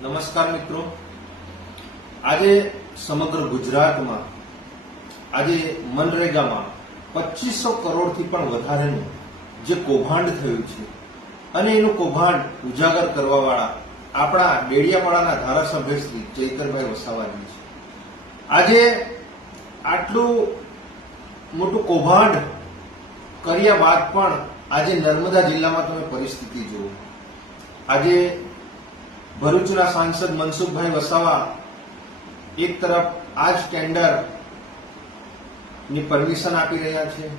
નમસ્કાર મિત્રો, આજે સમગ્ર ગુજરાતમાં આજે મનરેગામાં 2500 કરોડથી પણ વધારેનું જે કૌભાંડ થયું છે અને એનું કૌભાંડ ઉજાગર કરવાવાળા આપણા ડેડિયાપાડાના ધારાસભ્ય શ્રી ચૈતરભાઈ વસાવાજી છે. આજે આટલું મોટું કૌભાંડ કર્યા બાદ પણ આજે નર્મદા જિલ્લામાં તમે પરિસ્થિતિ જુઓ. આજે ભરૂચના સાંસદ મનસુખભાઈ વસાવા એક તરફ આ જ ટેન્ડર ની પરમિશન આપી રહ્યા છે,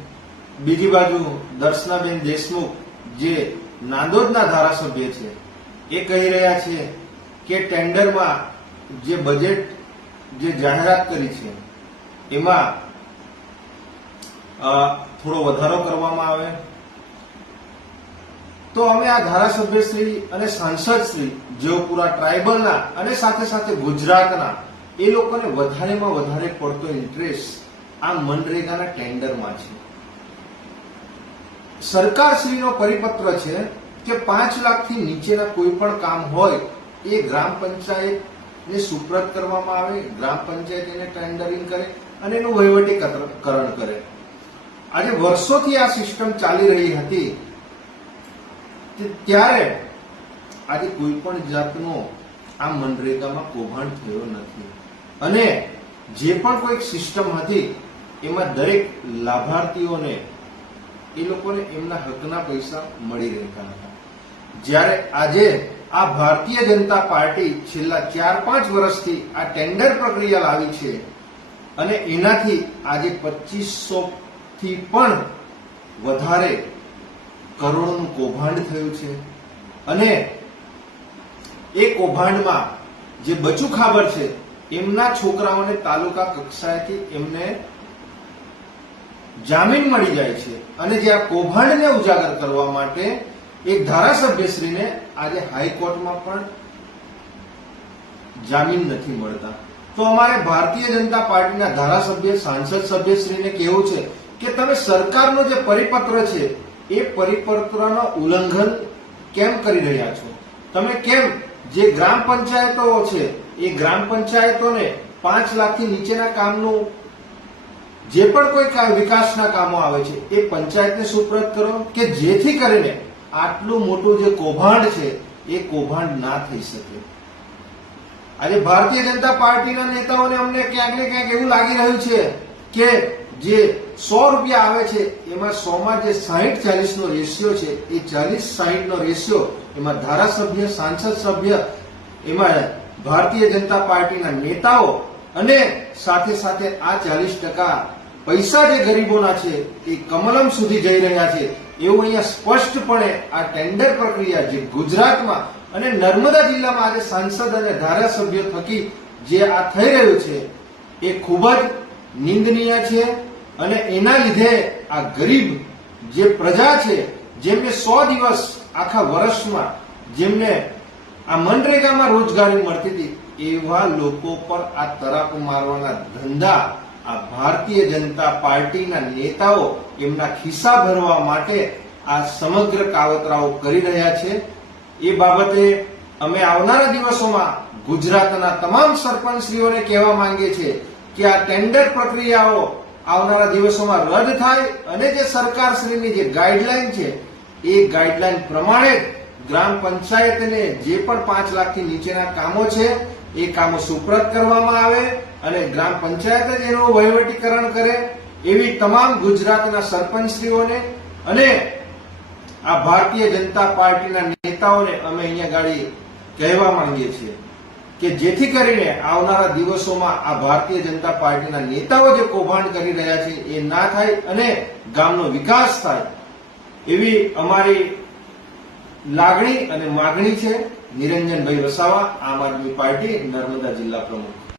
બીજી બાજુ દર્શનાબેન દેશમુખ જે નાંદોદના ધારાસભ્ય છે એ કહી રહ્યા છે કે ટેન્ડરમાં જે બજેટ જે જાહેરાત કરી છે એમાં થોડો વધારો કરવામાં આવે. તો અમે આ ધારાસભ્યશ્રી અને સાંસદશ્રી જેઓ પૂરા ટ્રાઇબલના અને સાથે સાથે ગુજરાતના એ લોકોને વધારેમાં વધારે પડતો ઇન્ટરેસ્ટ આ મનરેગાના ટેન્ડરમાં છે. સરકારશ્રીનો પરિપત્ર છે કે 5 લાખથી નીચેના કોઈ પણ કામ હોય એ ગ્રામ પંચાયતને સુપ્રત કરવામાં આવે, ગ્રામ પંચાયત એને ટેન્ડરિંગ કરે અને એનું વહીવટીકરણ કરે. આજે વર્ષોથી આ સિસ્ટમ ચાલી રહી હતી ત્યારે આજે કોઈ પણ જાતનો આ મનરેગામાં કૌભાંડ થયો નથી અને જે પણ કોઈ સિસ્ટમ હતી એમાં દરેક લાભાર્થીઓને એ લોકોને એમના હકના પૈસા મળી રહેતા હતા. જ્યારે આજે આ ભારતીય જનતા પાર્ટી છેલ્લા 4-5 વર્ષથી આ ટેન્ડર પ્રક્રિયા લાવી છે અને એનાથી આજે 2500 થી પણ વધારે કરોડોનું કૌભાંડ થયું છે અને એ કૌભાંડમાં જે બચુ ખાબર છે એમના છોકરાઓને તાલુકા કક્ષાએથી એમને જામીન મળી જાય છે અને જે આ કૌભાંડને ઉજાગર કરવા માટે એક ધારાસભ્યશ્રીને આજે હાઈકોર્ટમાં પણ જામીન નથી મળતા. તો અમારે ભારતીય જનતા પાર્ટીના ધારાસભ્ય સાંસદ સભ્યશ્રીને કહેવું છે કે તમે સરકારનો જે પરિપત્ર છે એ પરિપત્રનો ઉલ્લંઘન કેમ કરી રહ્યા છો? તમે કેમ જે ગ્રામ પંચાયતો છે એ ગ્રામ પંચાયતોને 5 લાખથી નીચેના કામનું જે પણ કોઈ વિકાસના કામો આવે છે એ પંચાયતને સુપ્રત કરો કે જેથી કરીને આટલું મોટું જે કૌભાંડ છે એ કૌભાંડ ના થઈ શકે. આજે ભારતીય જનતા પાર્ટીના નેતાઓને અમને ક્યાંક ને ક્યાંક એવું લાગી રહ્યું છે કે જે 100 રૂપિયા આવે છે એમાં 100 માં જે 60-40 નો રેશિયો છે એ 40-60 નો રેશિયો એમાં ધારાસભ્ય, સાંસદ સભ્ય, એમાં ભારતીય જનતા પાર્ટીના નેતાઓ અને સાથે સાથે આ 40% પૈસા જે ગરીબોના છે એ કમલમ સુધી જઈ રહ્યા છે એવું અહીંયા સ્પષ્ટપણે આ ટેન્ડર પ્રક્રિયા જે ગુજરાતમાં અને નર્મદા જિલ્લામાં આજે સાંસદ અને ધારાસભ્યો થકી જે આ થઈ રહ્યું છે એ ખૂબ જ નિંદનીય છે અને એના લીધે આ ગરીબ જે પ્રજા છે જેમને 100 દિવસ આખા વર્ષમાં જેમને આ મનરેગામાં રોજગારી મળતી હતી એવા લોકો પર આ તરાપ મારવાના ધંધા આ ભારતીય જનતા પાર્ટીના નેતાઓ એમના ખિસ્સા ભરવા માટે આ સમગ્ર કાવતરાઓ કરી રહ્યા છે. એ બાબતે અમે આવનારા દિવસોમાં ગુજરાતના તમામ સરપંચશ્રીઓને કહેવા માંગીએ છીએ કે આ ટેન્ડર પ્રક્રિયાઓ આવનારા દિવસોમાં રદ થાય અને જે સરકારશ્રીની જે ગાઈડલાઈન છે એ ગાઈડલાઈન પ્રમાણે ગ્રામ પંચાયતને જે પણ 5 લાખથી નીચેના કામો છે એ કામો સુપ્રત કરવામાં આવે અને ગ્રામ પંચાયત જ એનું વહીવટીકરણ કરે એવી તમામ ગુજરાતના સરપંચશ્રીઓને અને આ ભારતીય જનતા પાર્ટીના નેતાઓને અમે અહીંયા ગાડી કહેવા માંગીએ છીએ કે જેથી કરીને આવનારા દિવસોમાં આ ભારતીય જનતા પાર્ટીના નેતાઓ જે કૌભાંડ કરી રહ્યા છે એ ના થાય અને ગામનો વિકાસ થાય એવી અમારી લાગણી અને માગણી છે. નિરંજનભાઈ વસાવા, આમ આદમી પાર્ટી, નર્મદા જિલ્લા પ્રમુખ.